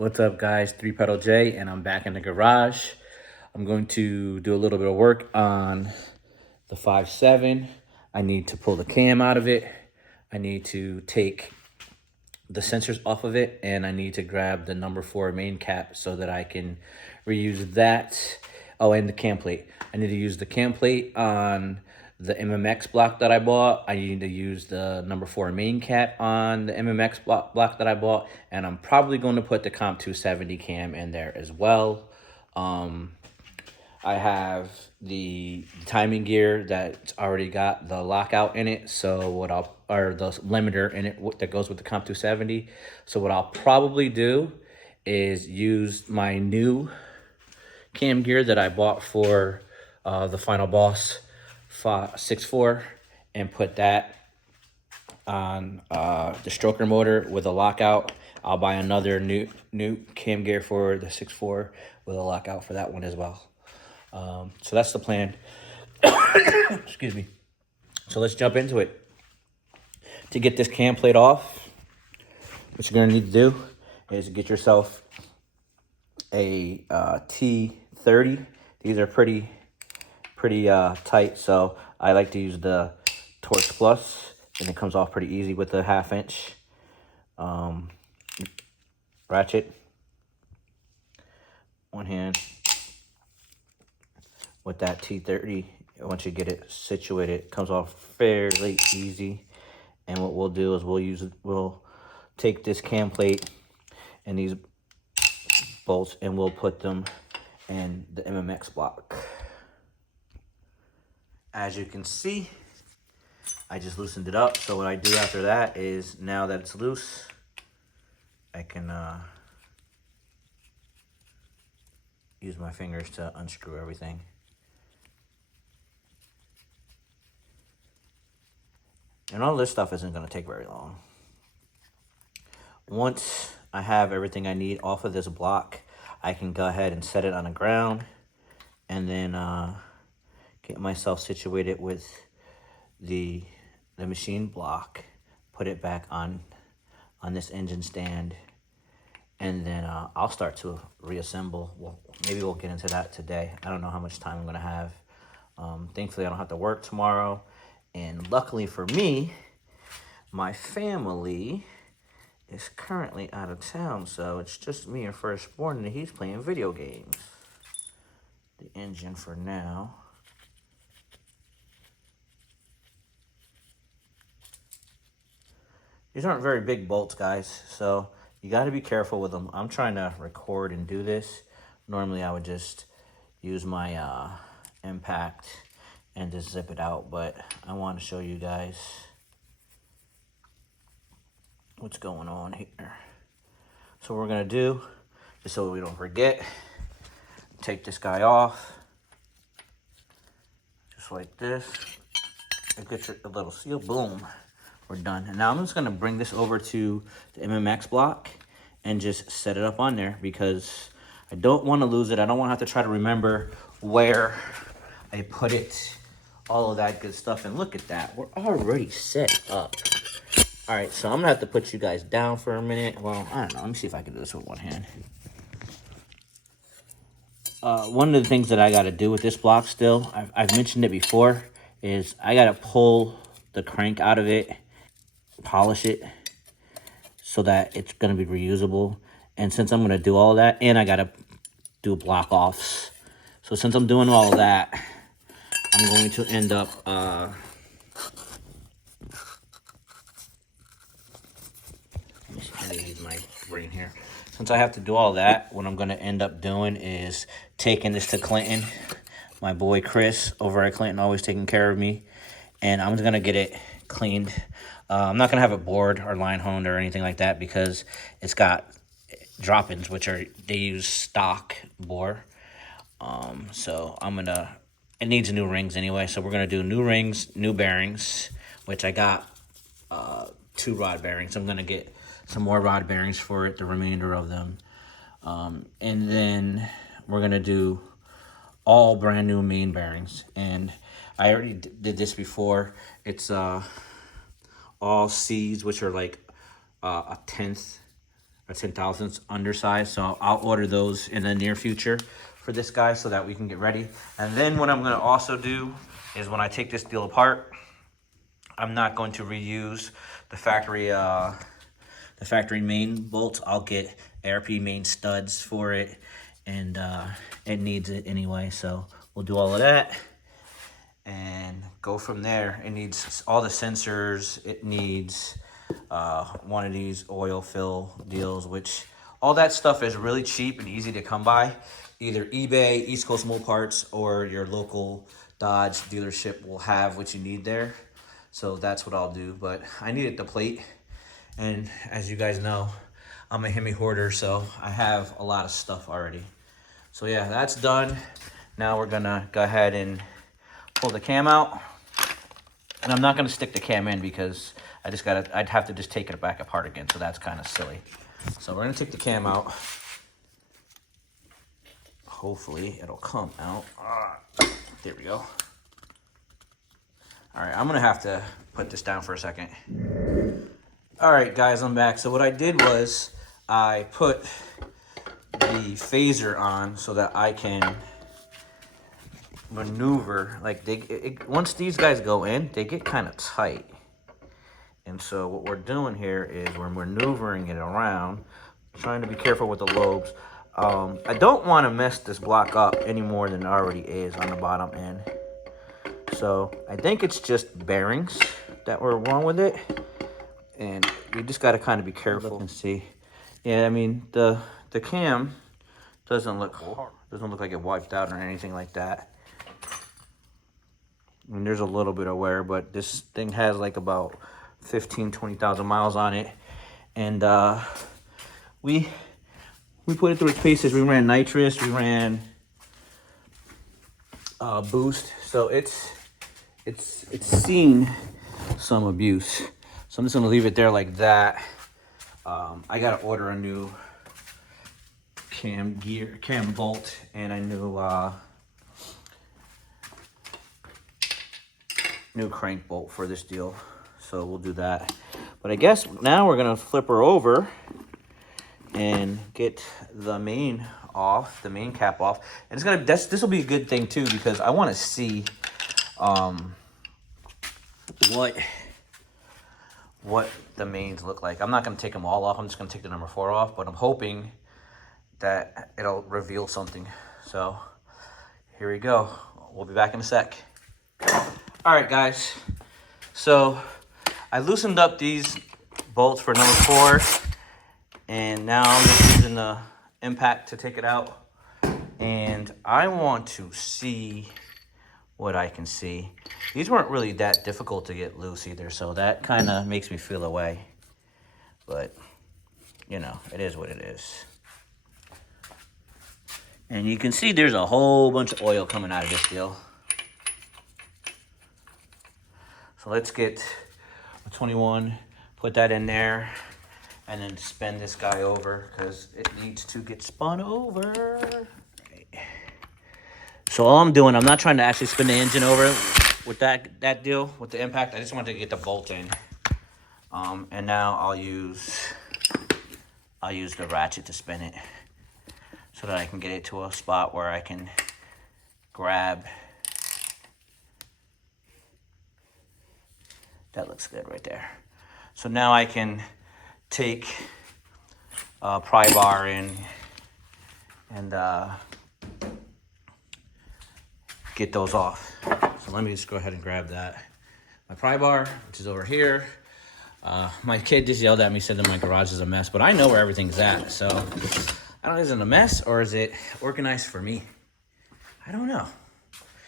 What's up, guys? 3 Pedal J, and I'm back in the garage. I'm going to do a little bit of work on the 5.7. I need to pull the cam out of it. I need to take the sensors off of it, and I need to grab the number 4 main cap so that I can reuse that. Oh, and the cam plate. I need to use the cam plate on the MMX block that I bought. I need to use the number 4 main cap on the MMX block that I bought, and I'm probably going to put the Comp 270 cam in there as well. I have the timing gear that's already got the lockout in it, so or the limiter in it that goes with the Comp 270. So what I'll probably do is use my new cam gear that I bought for the Final Boss 6.4 and put that on the stroker motor with a lockout. I'll buy another new cam gear for the 6.4 with a lockout for that one as well. So that's the plan. Excuse me. So let's jump into it. To get this cam plate off, what you're gonna need to do is get yourself a T30. These are pretty tight, so I like to use the Torx Plus, and it comes off pretty easy with the 1/2 inch ratchet. One hand with that T30. Once you get it situated, it comes off fairly easy. And what we'll do is we'll take this cam plate and these bolts, and we'll put them in the MMX block. As you can see, I just loosened it up. So what I do after that is, now that it's loose, I can use my fingers to unscrew everything. And all this stuff isn't going to take very long. Once I have everything I need off of this block, I can go ahead and set it on the ground, and then get myself situated with the machine block, put it back on this engine stand, and then I'll start to reassemble. Well, maybe we'll get into that today. I don't know how much time I'm going to have. Thankfully, I don't have to work tomorrow. And luckily for me, my family is currently out of town, so it's just me and Firstborn, and he's playing video games. The engine for now. These aren't very big bolts, guys, so you got to be careful with them. I'm trying to record and do this. Normally, I would just use my impact and just zip it out, but I want to show you guys what's going on here. So what we're gonna do, just so we don't forget, take this guy off, just like this. It gets a little seal, boom, we're done. And now I'm just gonna bring this over to the MMX block and just set it up on there, because I don't want to lose it. I don't want to have to try to remember where I put it, all of that good stuff. And look at that, we're already set up. All right, so I'm gonna have to put you guys down for a minute. Well, I don't know, let me see if I can do this with one hand. One of the things that I gotta do with this block still, I've mentioned it before, is I gotta pull the crank out of it, polish it, so that it's gonna be reusable. And since I'm gonna do all that, and I gotta do block offs. So since I'm doing all of that, I'm going to end up let me see, I need to use my brain here. Since I have to do all that, what I'm gonna end up doing is taking this to Clinton. My boy Chris over at Clinton, always taking care of me, and I'm just gonna get it cleaned. I'm not gonna have it bored or line honed or anything like that, because it's got drop-ins, which they use stock bore. So it needs new rings anyway, so we're gonna do new rings, new bearings, which I got 2 rod bearings. I'm gonna get some more rod bearings for it, the remainder of them. And then we're gonna do all brand new main bearings. And I already did this before. It's all C's, which are like a tenth a 10,000ths undersize. So I'll order those in the near future for this guy so that we can get ready. And then what I'm gonna also do is when I take this deal apart, I'm not going to reuse the factory main bolts. I'll get ARP main studs for it, and it needs it anyway. So we'll do all of that and go from there. It needs all the sensors. It needs one of these oil fill deals, which all that stuff is really cheap and easy to come by. Either eBay, East Coast Moparts, or your local Dodge dealership will have what you need there. So that's what I'll do. But I needed the plate, and as you guys know, I'm a Hemi hoarder, so I have a lot of stuff already. So yeah, that's done. Now we're gonna go ahead and pull the cam out. And I'm not gonna stick the cam in because I'd have to just take it back apart again, so that's kind of silly. So we're gonna take the cam out. Hopefully it'll come out. There we go. All right, I'm gonna have to put this down for a second. All right, guys, I'm back. So what I did was I put the phaser on so that I can maneuver. Like once these guys go in, they get kind of tight. And so what we're doing here is we're maneuvering it around, trying to be careful with the lobes. I don't want to mess this block up any more than it already is on the bottom end. So I think it's just bearings that were wrong with it. And you just got to kind of be careful and see. Yeah, I mean, the cam doesn't look like it wiped out or anything like that. I mean, there's a little bit of wear, but this thing has like about 20,000 miles on it. And we put it through its paces. We ran nitrous, we ran boost. So it's seen some abuse. So I'm just gonna leave it there like that. I gotta order a new cam bolt and a new crank bolt for this deal. So we'll do that. But I guess now we're gonna flip her over and get the main off, the main cap off. And this will be a good thing too, because I want to see what the mains look like. I'm not going to take them all off. I'm just going to take the number 4 off, but I'm hoping that it'll reveal something. So here we go. We'll be back in a sec. All right, guys. So I loosened up these bolts for number 4, and now I'm just using the impact to take it out. And I want to see what I can see. These weren't really that difficult to get loose either, so that kind of makes me feel away. But, you know, it is what it is. And you can see there's a whole bunch of oil coming out of this deal. So let's get a 21, put that in there, and then spin this guy over because it needs to get spun over. So all I'm doing, I'm not trying to actually spin the engine over with that deal, with the impact. I just wanted to get the bolt in. And now I'll use the ratchet to spin it so that I can get it to a spot where I can grab. That looks good right there. So now I can take a pry bar in and get those off. So let me just go ahead and grab that. My pry bar, which is over here. My kid just yelled at me, said that my garage is a mess, but I know where everything's at. So I don't know, is it a mess or is it organized for me? I don't know.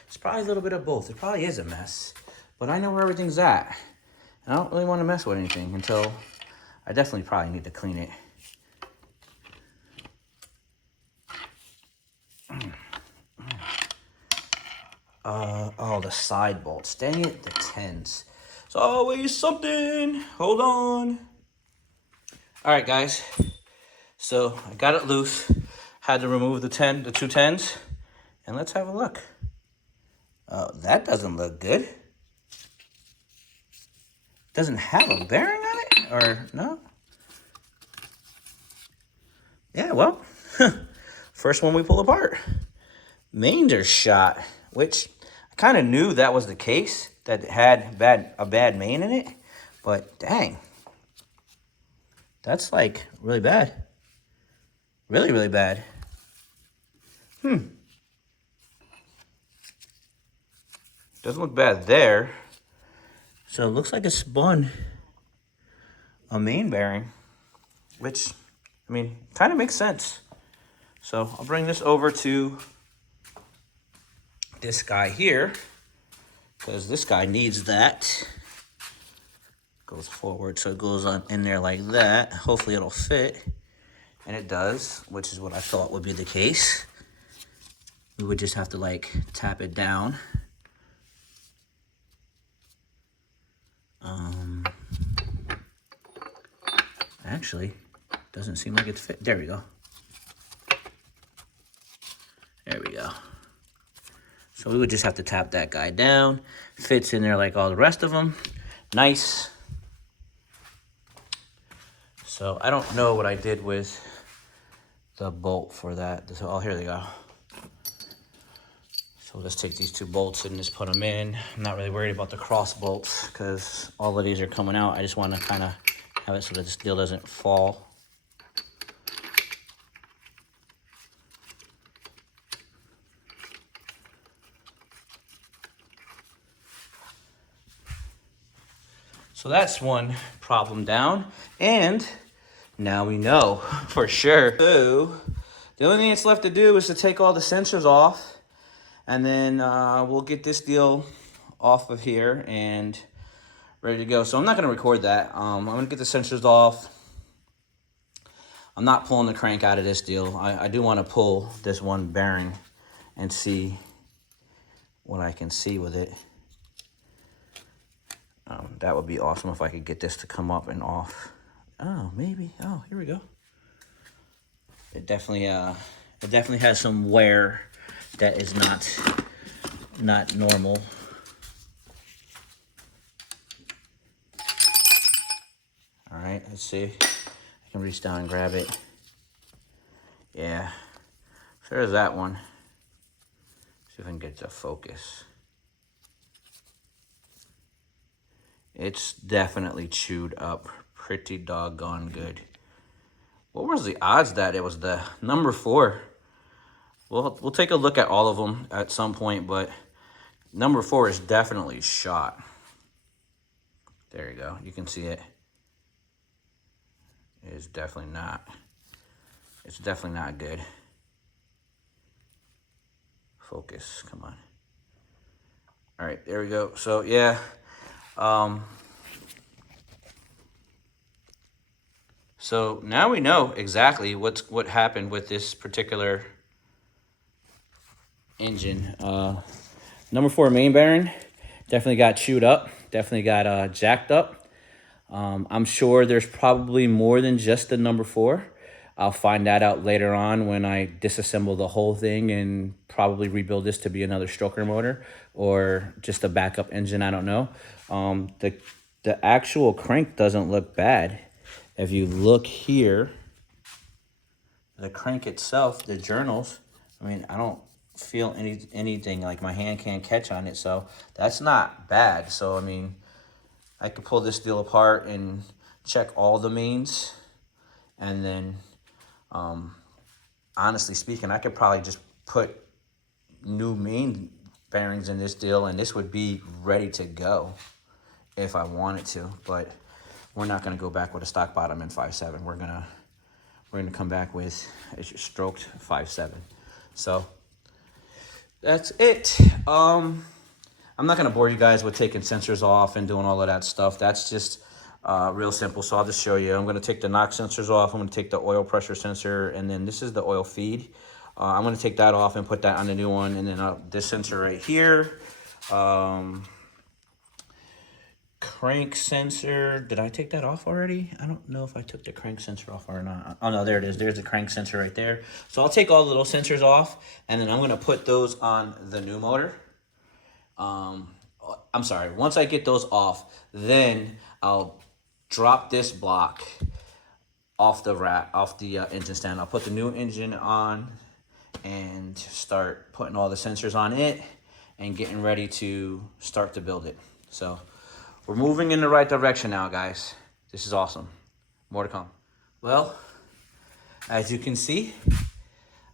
It's probably a little bit of both. It probably is a mess, but I know where everything's at. And I don't really want to mess with anything until I definitely probably need to clean it. Oh, the side bolts. Dang it, the 10s. It's always something. Hold on. All right, guys. So I got it loose. Had to remove the 2 10s. And let's have a look. Oh, that doesn't look good. Doesn't have a bearing on it? Or no? Yeah, well, first one we pull apart. Mains are shot, which I kind of knew that was the case, that it had a bad main in it, but dang, that's like really bad. Really, really bad. Doesn't look bad there. So it looks like it spun a main bearing, which, I mean, kind of makes sense. So I'll bring this over to this guy here, because this guy needs that. Goes forward, so it goes on in there like that. Hopefully it'll fit, and it does, which is what I thought would be the case. We would just have to like tap it down. Actually, doesn't seem like it's fit. There we go. There we go. So we would just have to tap that guy down. Fits in there like all the rest of them. Nice. So I don't know what I did with the bolt for that. Oh, here they go. So let's take these two bolts and just put them in. I'm not really worried about the cross bolts because all of these are coming out. I just want to kind of have it so that the steel doesn't fall. So that's one problem down. And now we know for sure. So the only thing that's left to do is to take all the sensors off, and then we'll get this deal off of here and ready to go. So I'm not going to record that. I'm going to get the sensors off. I'm not pulling the crank out of this deal. I do want to pull this one bearing and see what I can see with it. That would be awesome if I could get this to come up and off. Oh, maybe. Oh, here we go. It definitely has some wear that is not normal. All right, let's see. I can reach down and grab it. Yeah, so there's that one. See if I can get it to focus. It's definitely chewed up pretty doggone good. What was the odds that it was the number 4? We'll take a look at all of them at some point, but number 4 is definitely shot. There you go. You can see it. It is definitely not. It's definitely not good. Focus, come on. All right, there we go. So yeah. So now we know exactly what happened with this particular engine. Number 4 main bearing definitely got chewed up, definitely got jacked up. I'm sure there's probably more than just the number 4. I'll find that out later on when I disassemble the whole thing and probably rebuild this to be another stroker motor or just a backup engine. I don't know. The actual crank doesn't look bad. If you look here, the crank itself, the journals, I mean, I don't feel anything like my hand can't catch on it, so that's not bad. So I mean, I could pull this deal apart and check all the mains, and then honestly speaking, I could probably just put new main bearings in this deal and this would be ready to go if I wanted to. But we're not going to go back with a stock bottom in 5.7. We're gonna come back with a stroked 5.7. So that's it. I'm not going to bore you guys with taking sensors off and doing all of that stuff. That's just real simple. So I'll just show you. I'm going to take the knock sensors off. I'm going to take the oil pressure sensor, and then this is the oil feed. I'm going to take that off and put that on the new one, and then this sensor right here. Crank sensor. Did I take that off already? I don't know if I took the crank sensor off or not. Oh no, there it is. There's the crank sensor right there. So I'll take all the little sensors off, and then I'm going to put those on the new motor. I'm sorry. Once I get those off, then I'll drop this block off the engine stand. I'll put the new engine on and start putting all the sensors on it and getting ready to start to build it. So we're moving in the right direction now, guys. This is awesome. More to come. Well, as you can see,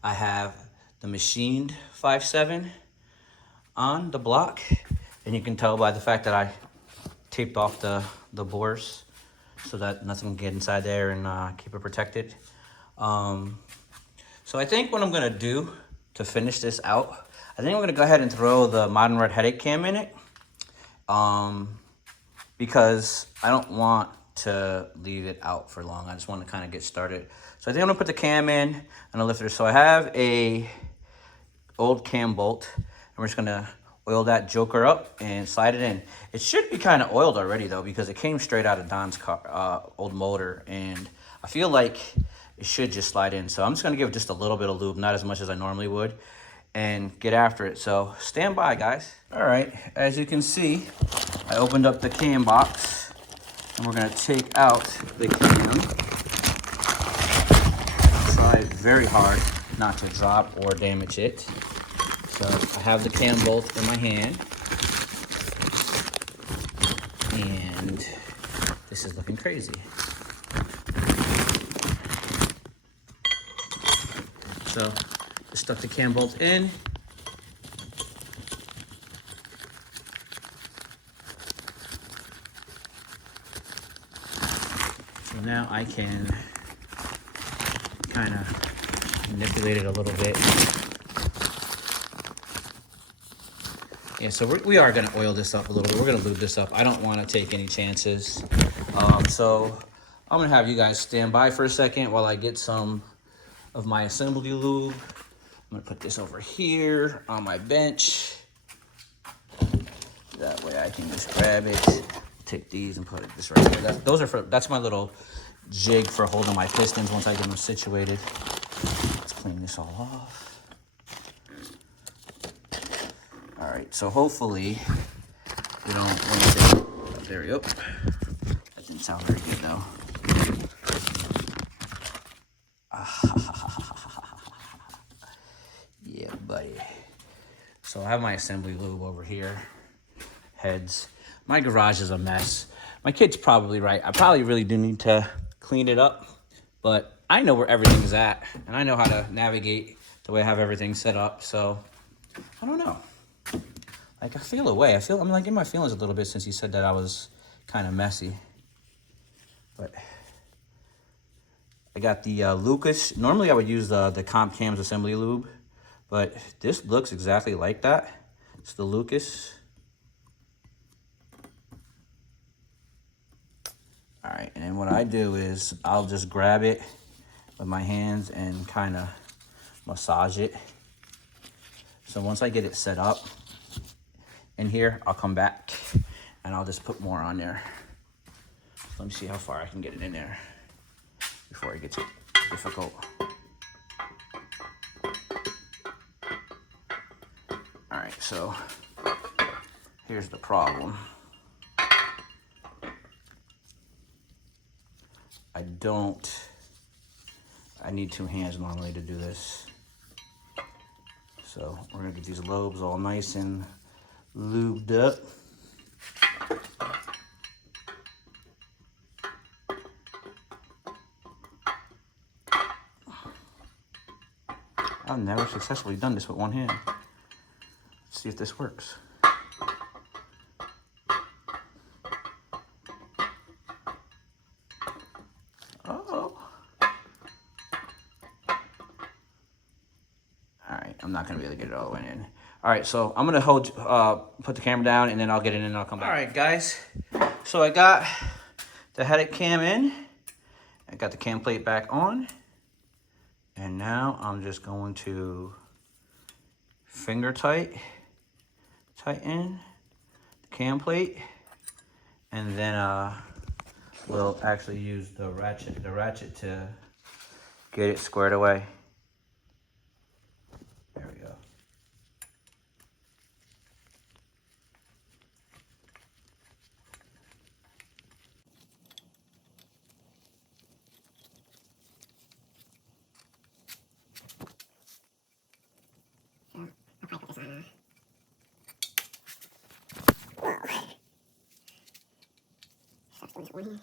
I have the machined 5.7 on the block, and you can tell by the fact that I taped off the bores so that nothing can get inside there and keep it protected. So I think what I'm gonna do to finish this out, I think I'm gonna go ahead and throw the Modern Red headache cam in it, because I don't want to leave it out for long. I just want to kind of get started. So I think I'm gonna put the cam in and a lifter. So I have a old cam bolt, and we're just gonna oil that joker up and slide it in. It should be kind of oiled already though, because it came straight out of Don's car, old motor, and I feel like it should just slide in. So I'm just gonna give it just a little bit of lube, not as much as I normally would, and get after it. So stand by, guys. All right, as you can see, I opened up the cam box, and we're gonna take out the cam. Try very hard not to drop or damage it. So I have the cam bolt in my hand, and this is looking crazy. So just stuck the cam bolt in. So now I can kind of manipulate it a little bit. Yeah, so we are gonna oil this up a little bit. We're gonna lube this up. I don't wanna take any chances. So I'm gonna have you guys stand by for a second while I get some of my assembly lube. I'm gonna put this over here on my bench. That way I can just grab it, take these and put it this right there. That's my little jig for holding my pistons once I get them situated. Let's clean this all off. All right, so hopefully we don't want to, there we go. That didn't sound very good though. Yeah, buddy. So I have my assembly lube over here. Heads. My garage is a mess. My kid's probably right. I probably really do need to clean it up, but I know where everything is at, and I know how to navigate the way I have everything set up, so I don't know. Like, I feel away. I'm like in my feelings a little bit since he said that I was kind of messy. But I got the Lucas. Normally I would use the Comp Cams assembly lube, but this looks exactly like that. It's the Lucas. All right, and then what I do is I'll just grab it with my hands and kind of massage it. So once I get it set up in here, I'll come back and I'll just put more on there. Let me see how far I can get it in there before it gets difficult. All right, so here's the problem. I need two hands normally to do this. So we're gonna get these lobes all nice and lubed up. I've never successfully done this with one hand. Let's see if this works. I'm not gonna be able to get it all the way in. All right, so I'm gonna put the camera down, and then I'll get it in and I'll come back. All right, guys. So I got the headache cam in. I got the cam plate back on. And now I'm just going to finger tighten the cam plate. And then we'll actually use the ratchet to get it squared away. There we go. one hand.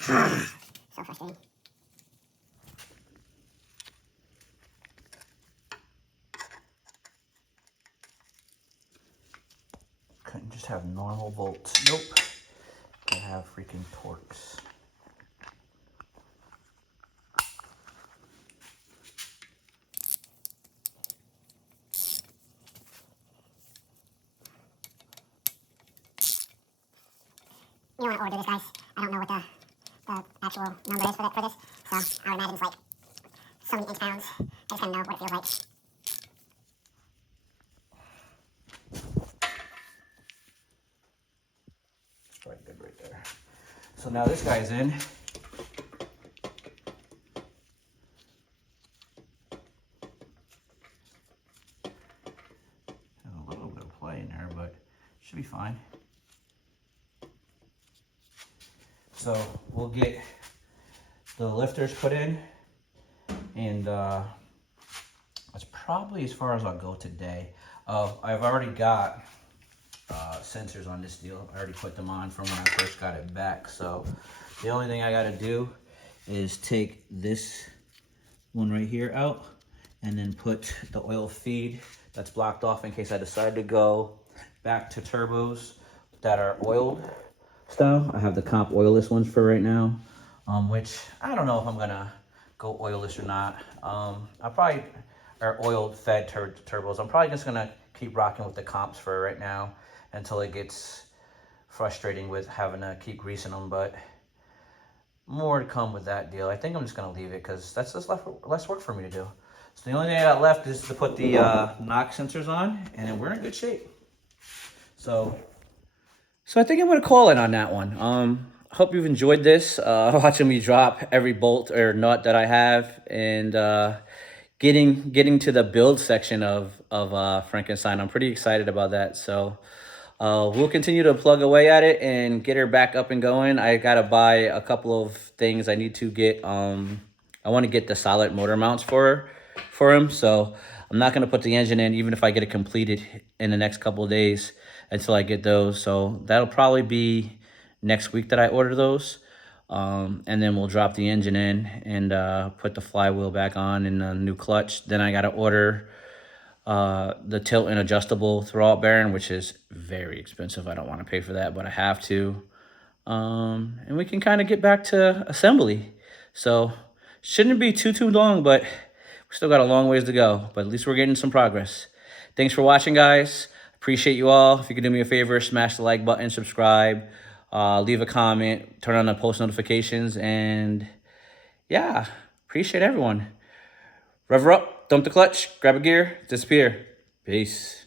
So frustrating. Couldn't just have normal bolts. Nope. Gotta have freaking Torx. You know what order this, guys? I don't know what the actual number is for this, so I would imagine it's like so many inch pounds. I just kind of know what it feels like. Right good right there. So now this guy's in. Has a little bit of play in there, but should be fine. So we'll get the lifters put in, and that's probably as far as I'll go today. I've already got sensors on this deal. I already put them on from when I first got it back. So the only thing I got to do is take this one right here out and then put the oil feed that's blocked off in case I decide to go back to turbos that are oiled style. I have the comp oilless ones for right now, which I don't know if I'm gonna go oilless or not. I probably are oiled fed turbos. I'm probably just gonna keep rocking with the comps for right now until it gets frustrating with having to keep greasing them, but more to come with that deal. I think I'm just gonna leave it because that's just less work for me to do. So the only thing I got left is to put the knock sensors on, and then we're in good shape. So I think I'm gonna call it on that one. Hope you've enjoyed this, watching me drop every bolt or nut that I have, and getting to the build section of Frankenstein. I'm pretty excited about that. So we'll continue to plug away at it and get her back up and going. I gotta buy a couple of things I need to get. I want to get the solid motor mounts for him. So I'm not gonna put the engine in, even if I get it completed in the next couple of days, until I get those. So that'll probably be next week that I order those. And then we'll drop the engine in and put the flywheel back on and a new clutch. Then I gotta order the tilt and adjustable throwout bearing, which is very expensive. I don't want to pay for that, but I have to. And we can kind of get back to assembly. So shouldn't be too long, but we still got a long ways to go. But at least we're getting some progress. Thanks for watching, guys. Appreciate you all. If you could do me a favor, smash the like button, subscribe, leave a comment, turn on the post notifications, and yeah, appreciate everyone. Rev her up, dump the clutch, grab a gear, disappear. Peace.